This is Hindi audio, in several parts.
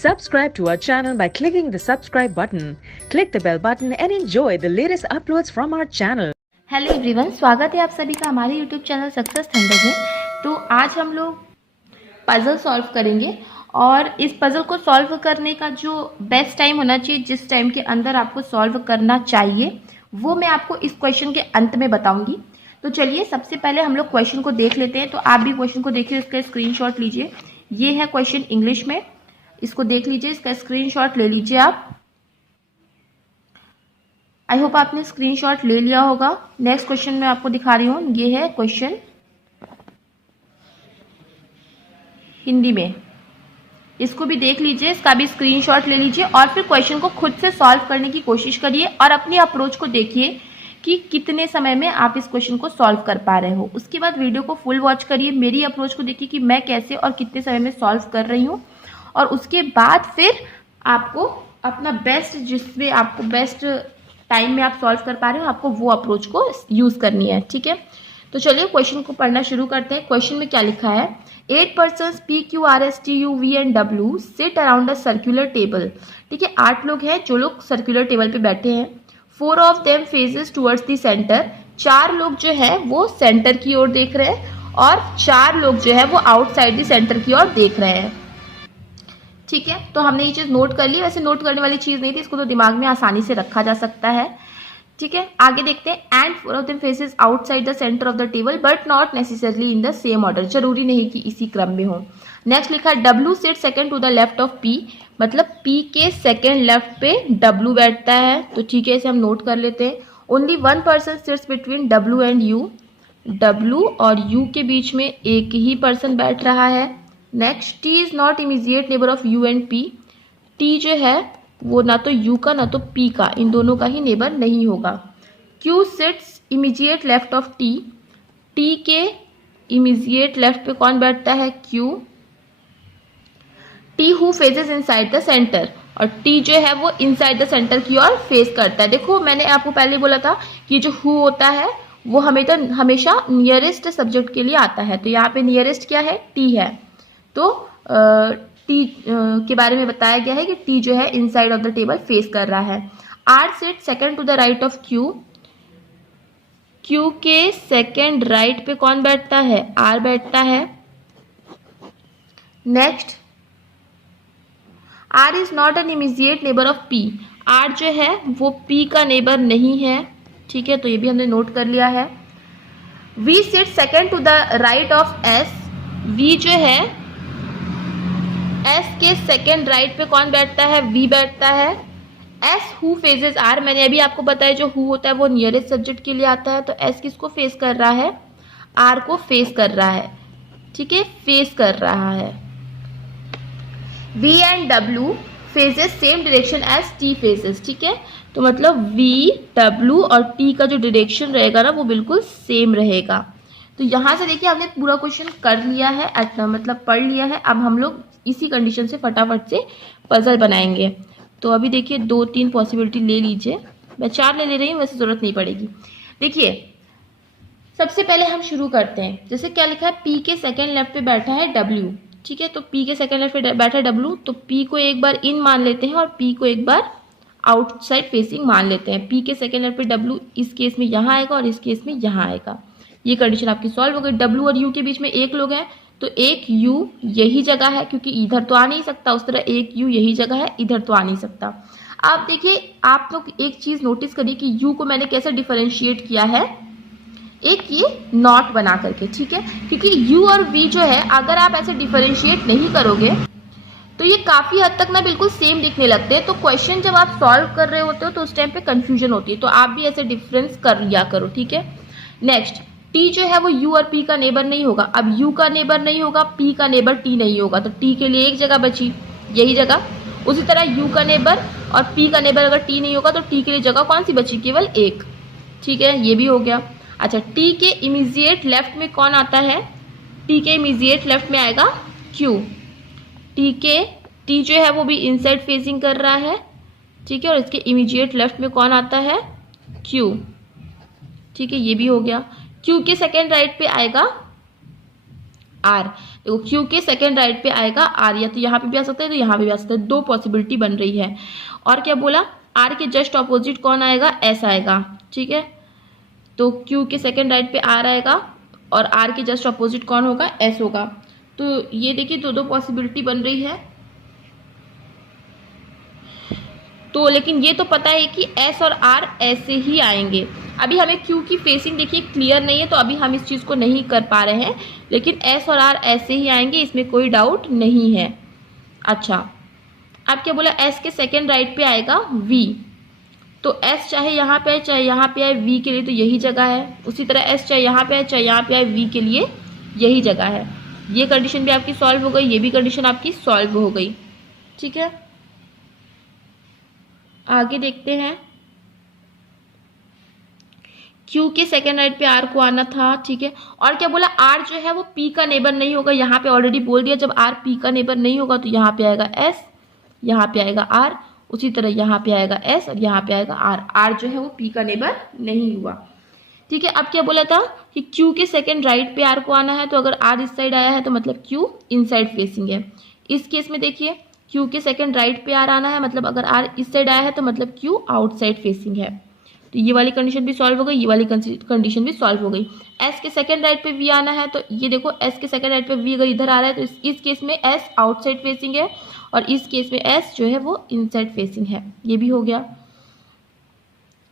Subscribe to our channel by clicking the subscribe button. Click the bell button and enjoy the latest uploads from our channel. Hello everyone, स्वागत है आप सभी का हमारे यूट्यूब चैनल सक्सेस थंडर में। तो आज हम लोग पजल सॉल्व करेंगे और इस पजल को सॉल्व करने का जो बेस्ट टाइम होना चाहिए, जिस टाइम के अंदर आपको सॉल्व करना चाहिए, वो मैं आपको इस क्वेश्चन के अंत में बताऊंगी। तो चलिए सबसे पहले हम लोग क्वेश्चन को देख लेते हैं। तो आप भी क्वेश्चन को देखिए, इसका स्क्रीनशॉट लीजिए। ये है क्वेश्चन इंग्लिश में, इसको देख लीजिए, इसका स्क्रीनशॉट ले लीजिए आप। आई होप आपने स्क्रीनशॉट ले लिया होगा। नेक्स्ट क्वेश्चन मैं आपको दिखा रही हूँ, ये है क्वेश्चन हिंदी में, इसको भी देख लीजिए, इसका भी स्क्रीनशॉट ले लीजिए और फिर क्वेश्चन को खुद से सॉल्व करने की कोशिश करिए और अपनी अप्रोच को देखिए कि कितने समय में आप इस क्वेश्चन को सॉल्व कर पा रहे हो। उसके बाद वीडियो को फुल वॉच करिए, मेरी अप्रोच को देखिए कि मैं कैसे और कितने समय में सॉल्व कर रही हूँ, और उसके बाद फिर आपको अपना बेस्ट, जिसमें आपको बेस्ट टाइम में आप सॉल्व कर पा रहे हो, आपको वो अप्रोच को यूज करनी है। ठीक है, तो चलिए क्वेश्चन को पढ़ना शुरू करते हैं। क्वेश्चन में क्या लिखा है? 8 persons P, Q, R, S, T, U, V and W sit around a circular table। ठीक है, 8 लोग हैं जो लोग सर्कुलर टेबल पे बैठे हैं। 4 of them faces towards the center। 4 लोग जो है वो सेंटर की ओर देख रहे हैं और 4 लोग जो है वो आउटसाइड द सेंटर की ओर देख रहे हैं। ठीक है, तो हमने ये चीज नोट कर ली। वैसे नोट करने वाली चीज नहीं थी, इसको तो दिमाग में आसानी से रखा जा सकता है। ठीक है, आगे देखते हैं। And 4 of them faces outside the center of the table but not necessarily in the same order। जरूरी नहीं कि इसी क्रम में हो। नेक्स्ट लिखा है W sits second to the left of P। मतलब P के सेकेंड लेफ्ट पे W बैठता है। तो ठीक है, इसे हम नोट कर लेते हैं। Only 1 person sits between W and U। W और U के बीच में एक ही पर्सन बैठ रहा है। Next, T is not immediate neighbour of U and P। T जो है वो ना तो U का ना तो P का, इन दोनों का ही नेबर नहीं होगा। Q sits immediate left of T। T के इमीजिएट लेफ्ट पे कौन बैठता है? Q। T who faces inside the centre, और T जो है वो इनसाइड द सेंटर की ओर फेस करता है। देखो, मैंने आपको पहले बोला था कि जो हु होता है वो हमेशा नियरेस्ट सब्जेक्ट के लिए आता है। तो यहाँ पे नियरेस्ट क्या है? T है। तो टी के बारे में बताया गया है कि टी जो है inside of the table face कर रहा है। R sit second to the right of Q. Q के सेकंड राइट पे कौन बैठता है? आर बैठता है। Next, R is not an immediate neighbour of P. R जो है वो पी का नेबर नहीं है। ठीक है, तो ये भी हमने नोट कर लिया है। V sit second to the right of S. V जो है S के सेकेंड राइट पे कौन बैठता है? V बैठता है। S हु फेजेस R, मैंने अभी आपको बताया जो हु होता है वो नियरेस्ट सब्जेक्ट के लिए आता है। तो S किसको फेस कर रहा है? R को फेस कर रहा है। ठीक है, फेस कर रहा है। V and W faces same direction as T faces. ठीक है, तो मतलब V, W और T का जो डायरेक्शन रहेगा ना वो बिल्कुल सेम रहेगा। तो यहाँ से देखिए हमने पूरा क्वेश्चन कर लिया है, मतलब पढ़ लिया है। अब हम लोग इसी कंडीशन से फटाफट से पजल बनाएंगे। तो अभी देखिए 2-3 पॉसिबिलिटी ले लीजिए, मैं 4 ले रही हूँ, वैसे जरूरत नहीं पड़ेगी। देखिए सबसे पहले हम शुरू करते हैं। जैसे क्या लिखा है? P के सेकेंड लेफ्ट पे बैठा है W। ठीक है, तो P के सेकेंड लेफ्ट पे बैठा है W, तो P को एक बार इन मान लेते हैं और P को एक बार आउटसाइड फेसिंग मान लेते हैं। P के सेकेंड लेफ्ट पे W इस केस में यहाँ आएगा और इस केस में यहाँ आएगा। ये कंडीशन आपकी सॉल्व हो गई। W और U के बीच में एक लोग हैं, तो एक U यही जगह है, क्योंकि इधर तो आ नहीं सकता, उस तरह एक U यही जगह है, इधर तो आ नहीं सकता। आप देखिए, आप लोग एक चीज नोटिस करिए कि U को मैंने कैसे डिफरेंशिएट किया है, एक ये नॉट बना करके। ठीक है, क्योंकि U और V जो है अगर आप ऐसे डिफरेंशिएट नहीं करोगे तो ये काफी हद तक ना बिल्कुल सेम दिखने लगते हैं। तो क्वेश्चन जब आप सॉल्व कर रहे होते हो तो उस टाइम पे कंफ्यूजन होती है, तो आप भी ऐसे डिफरेंस कर लिया करो। ठीक है, नेक्स्ट, T जो है वो U और P का नेबर नहीं होगा। अब U का नेबर नहीं होगा, P का नेबर T नहीं होगा, तो T के लिए एक जगह बची, यही जगह। उसी तरह U का नेबर और P का नेबर अगर T नहीं होगा तो T के लिए जगह कौन सी बची? केवल एक। ठीक है, ये भी हो गया। अच्छा, T के इमीजिएट लेफ्ट में कौन आता है? T के इमीजिएट लेफ्ट में आएगा Q। T जो है वो भी इनसाइड फेसिंग कर रहा है। ठीक है, और इसके इमीजिएट लेफ्ट में कौन आता है? Q। ठीक है, ये भी हो गया। Q के सेकेंड राइट पे आएगा R। देखो क्यू के सेकेंड राइट पे आएगा आर, या तो यहाँ पे भी आ सकता है तो यहाँ पे भी आ सकता है, दो पॉसिबिलिटी बन रही है। और क्या बोला, आर के जस्ट ऑपोजिट कौन आएगा, एस आएगा, ठीक है। तो क्यू के सेकेंड राइट पे आर आएगा और आर के जस्ट ऑपोजिट कौन होगा, एस होगा। तो ये देखिए दो दो पॉसिबिलिटी बन रही है। तो लेकिन ये तो पता है कि एस और आर ऐसे ही आएंगे। अभी हमें क्यू की फेसिंग देखिए क्लियर नहीं है, तो अभी हम इस चीज़ को नहीं कर पा रहे हैं, लेकिन एस और आर ऐसे ही आएंगे, इसमें कोई डाउट नहीं है। अच्छा, अब क्या बोला, एस के सेकेंड राइट पे आएगा वी, तो एस चाहे यहाँ पे आए चाहे यहाँ पे आए, वी के लिए तो यही जगह है। उसी तरह एस चाहे यहाँ पे आए चाहे यहाँ पे आए, वी के लिए यही जगह है। ये कंडीशन भी आपकी सॉल्व हो गई, ये भी कंडीशन आपकी सॉल्व हो गई, ठीक है। आगे देखते हैं, क्यू के सेकेंड राइट पे आर को आना था, ठीक है। और क्या बोला, आर जो है वो पी का नेबर नहीं होगा, यहाँ पे ऑलरेडी बोल दिया, जब आर पी का नेबर नहीं होगा तो यहाँ पे आएगा एस, यहाँ पे आएगा आर, उसी तरह यहाँ पे आएगा एस और यहाँ पे आएगा आर। आर जो है वो पी का नेबर नहीं हुआ, ठीक है। अब क्या बोला था कि क्यू के सेकेंड राइट पे आर को आना है, तो अगर आर इस साइड आया है तो मतलब क्यू इनसाइड फेसिंग है। इस केस में देखिए क्यू के सेकेंड राइट पे आर आना है, मतलब अगर आर इस साइड आया है तो मतलब क्यू आउटसाइड फेसिंग है। तो ये वाली कंडीशन भी सॉल्व हो गई, ये वाली कंडीशन भी सॉल्व हो गई। एस के सेकेंड राइट पे वी आना है, तो ये देखो एस के सेकेंड राइट पे वी अगर इधर आ रहा है तो इस केस में एस आउटसाइड फेसिंग है और इस केस में एस जो है वो इनसाइड फेसिंग है। ये भी हो गया।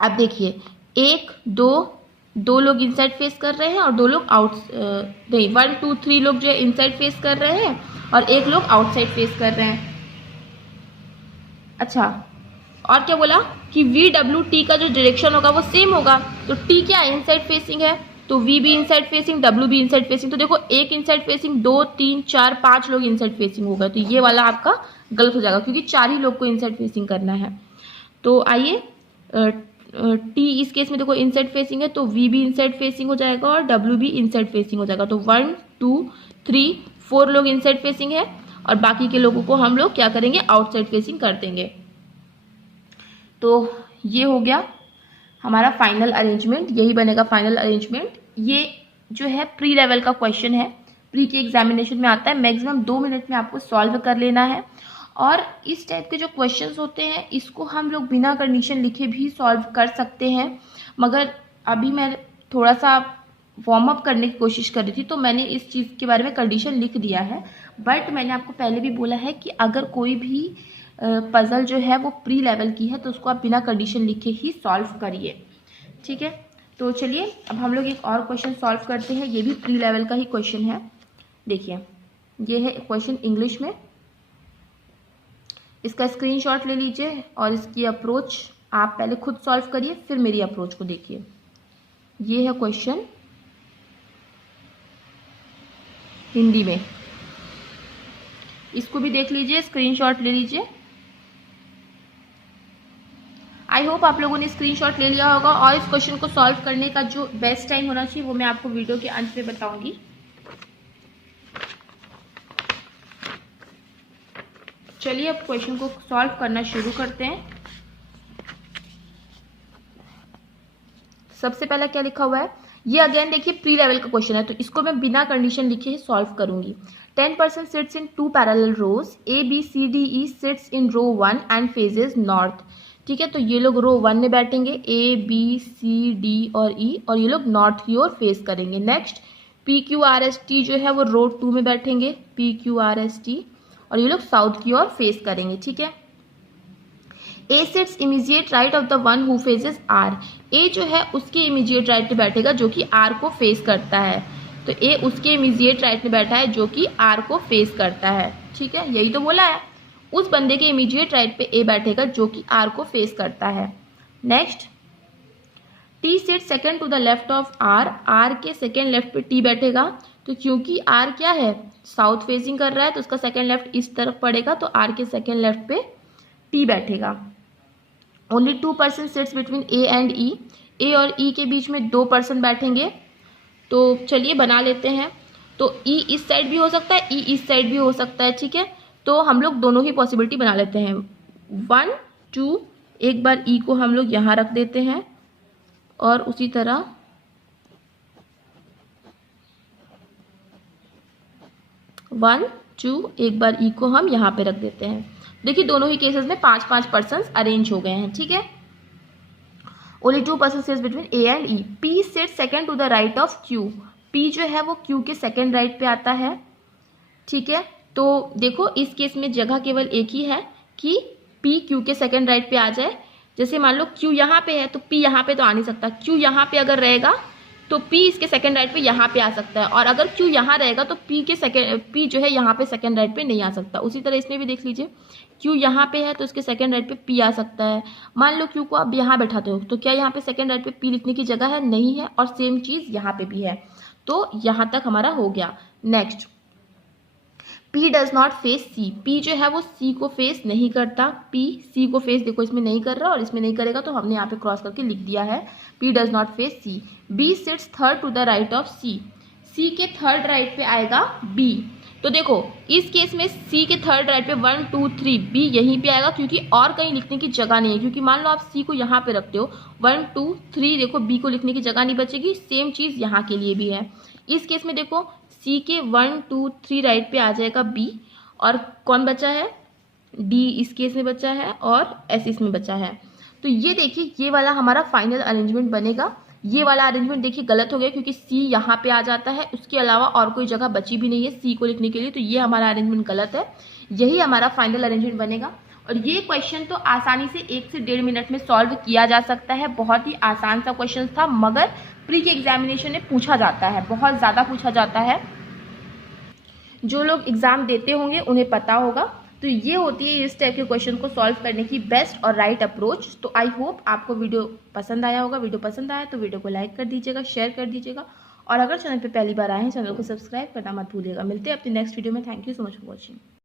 अब देखिए, एक दो लोग इनसाइड फेस कर रहे हैं और दो लोग नहीं 1 2 3 लोग जो है इनसाइड फेस कर रहे हैं और एक लोग आउटसाइड फेस कर रहे हैं। अच्छा, और क्या बोला कि वी डब्ल्यू टी का जो डायरेक्शन होगा वो सेम होगा, तो टी क्या इनसाइड फेसिंग है, तो वी भी इनसाइड फेसिंग, डब्ल्यू भी इनसाइड फेसिंग। तो देखो एक इनसाइड फेसिंग, 2 3 4 5 लोग इनसाइड फेसिंग होगा, तो ये वाला आपका गलत हो जाएगा क्योंकि 4 ही लोग को इनसाइड फेसिंग करना है। तो आइए, टी इस केस में देखो इनसाइड फेसिंग है, तो वी भी इनसाइड फेसिंग हो जाएगा और डब्ल्यू भी इनसाइड फेसिंग हो जाएगा। तो 1 2 3 4 लोग इनसाइड फेसिंग है और बाकी के लोगों को हम लोग क्या करेंगे, आउटसाइड फेसिंग कर देंगे। तो ये हो गया हमारा फाइनल अरेंजमेंट, यही बनेगा फाइनल अरेंजमेंट। ये जो है प्री लेवल का क्वेश्चन है, प्री के एग्जामिनेशन में आता है, मैक्सिमम 2 मिनट में आपको सॉल्व कर लेना है। और इस टाइप के जो क्वेश्चंस होते हैं इसको हम लोग बिना कंडीशन लिखे भी सॉल्व कर सकते हैं, मगर अभी मैं थोड़ा सा वार्म अप करने की कोशिश कर रही थी तो मैंने इस चीज़ के बारे में कंडीशन लिख दिया है। बट मैंने आपको पहले भी बोला है कि अगर कोई भी पजल जो है वो प्री लेवल की है तो उसको आप बिना कंडीशन लिखे ही सॉल्व करिए, ठीक है। तो चलिए अब हम लोग एक और क्वेश्चन सॉल्व करते हैं, ये भी प्री लेवल का ही क्वेश्चन है। देखिए ये है क्वेश्चन इंग्लिश में, इसका स्क्रीनशॉट ले लीजिए और इसकी अप्रोच आप पहले खुद सॉल्व करिए, फिर मेरी अप्रोच को देखिए। ये है क्वेश्चन हिंदी में, इसको भी देख लीजिए, स्क्रीनशॉट ले लीजिए। आई होप आप लोगों ने स्क्रीनशॉट ले लिया होगा और इस क्वेश्चन को सॉल्व करने का जो बेस्ट टाइम होना चाहिए वो मैं आपको वीडियो के अंत में बताऊंगी। चलिए अब क्वेश्चन को सॉल्व करना शुरू करते हैं। सबसे पहला क्या लिखा हुआ है, ये अगेन देखिए प्री लेवल का क्वेश्चन है तो इसको मैं बिना कंडीशन लिखे ही सॉल्व करूंगी। 10% sits in 2 parallel rows, A B C D E sits in row 1 and faces north, ठीक है। तो ये लोग रो 1 में बैठेंगे, ए बी सी डी और ई, और ये लोग नॉर्थ की ओर फेस करेंगे। Next P Q R S T जो है वो रो 2 में बैठेंगे, P Q R S T, और ये लोग साउथ की ओर फेस करेंगे, ठीक है। A sits immediate right of the one who faces R, A जो है उसके इमीजिएट राइट पे बैठेगा जो कि आर को फेस करता है, तो ए उसके इमीजिएट राइट में बैठा है जो कि आर को फेस करता है, ठीक है। यही तो बोला है, उस बंदे के इमीडिएट राइट पे ए बैठेगा जो कि आर को फेस करता है। Next T sit second to the left of R, R के सेकंड लेफ्ट पे टी बैठेगा, तो क्योंकि आर क्या है साउथ फेसिंग कर रहा है तो उसका सेकंड लेफ्ट इस तरफ पड़ेगा, तो आर के सेकंड लेफ्ट पे टी बैठेगा। Only 2% sits between A and E, A और ई के बीच में 2% बैठेंगे, तो चलिए बना लेते हैं। तो ई इस साइड भी हो सकता है, ई इस साइड भी हो सकता है, ठीक है। तो हम लोग दोनों ही पॉसिबिलिटी बना लेते हैं। 1 2, एक बार ई को हम लोग यहाँ रख देते हैं और उसी तरह 1 2, एक बार ई को हम यहाँ पे रख देते हैं। देखिए दोनों ही केसेस में 5-5 पर्सन्स अरेंज हो गए हैं, ठीक है। Only 2 person sits between A and E. P sit second to the right of Q. P जो है वो क्यू के सेकेंड राइट पे आता है, ठीक है। तो देखो इस केस में जगह केवल एक ही है कि पी क्यू के सेकेंड राइट पे आ जाए। जैसे मान लो क्यू यहाँ पे है तो पी यहाँ पे तो आ नहीं सकता, क्यू यहाँ पे अगर रहेगा तो पी इसके सेकेंड राइट पे यहाँ पे आ सकता है, और अगर क्यू यहाँ रहेगा तो पी जो है यहाँ पे सेकेंड राइट पे नहीं आ सकता। उसी तरह इसमें भी देख लीजिए, क्यू यहाँ पे है तो इसके सेकेंड राइट पे पी आ सकता है। मान लो क्यू को आप यहाँ बैठाते हो तो क्या यहाँ पे सेकेंड राइट पे पी लिखने की जगह है? नहीं है। और सेम चीज यहाँ पे भी है। तो यहाँ तक हमारा हो गया। Next, P does not face C। P जो है वो C को फेस नहीं करता। P C को फेस देखो इसमें नहीं कर रहा और इसमें नहीं करेगा, तो हमने यहाँ पे क्रॉस करके लिख दिया है P does not face C। B sits third to the right of C। C के थर्ड राइट पे आएगा B। तो देखो इस केस में C के थर्ड राइट पे 1 2 3 B यहीं पे आएगा, क्योंकि और कहीं लिखने की जगह नहीं है। क्योंकि मान लो आप C को यहाँ पे रखते हो 1 2 3, देखो B को लिखने की जगह नहीं बचेगी। सेम चीज यहाँ के लिए भी है। इस केस में देखो C के 1 2 3 राइट पे आ जाएगा B, और कौन बचा है? D इस केस में बचा है और S इसमें बचा है। तो ये देखिए ये वाला हमारा फाइनल अरेंजमेंट बनेगा। ये वाला अरेंजमेंट देखिए गलत हो गया क्योंकि C यहाँ पे आ जाता है, उसके अलावा और कोई जगह बची भी नहीं है C को लिखने के लिए, तो ये हमारा अरेंजमेंट गलत है। यही हमारा फाइनल अरेंजमेंट बनेगा। और ये क्वेश्चन तो आसानी से 1 से 1.5 मिनट में सॉल्व किया जा सकता है। बहुत ही आसान सा क्वेश्चन था, मगर प्री के एग्जामिनेशन में पूछा जाता है, बहुत ज़्यादा पूछा जाता है। जो लोग एग्जाम देते होंगे उन्हें पता होगा। तो ये होती है इस टाइप के क्वेश्चन को सॉल्व करने की बेस्ट और राइट अप्रोच। तो आई होप आपको वीडियो पसंद आया होगा। वीडियो पसंद आया तो वीडियो को लाइक कर दीजिएगा, शेयर कर दीजिएगा, और अगर चैनल पे पहली बार आए हैं चैनल को सब्सक्राइब करना मत भूलिएगा। मिलते हैं अपनी नेक्स्ट वीडियो में। Thank you so much for watching.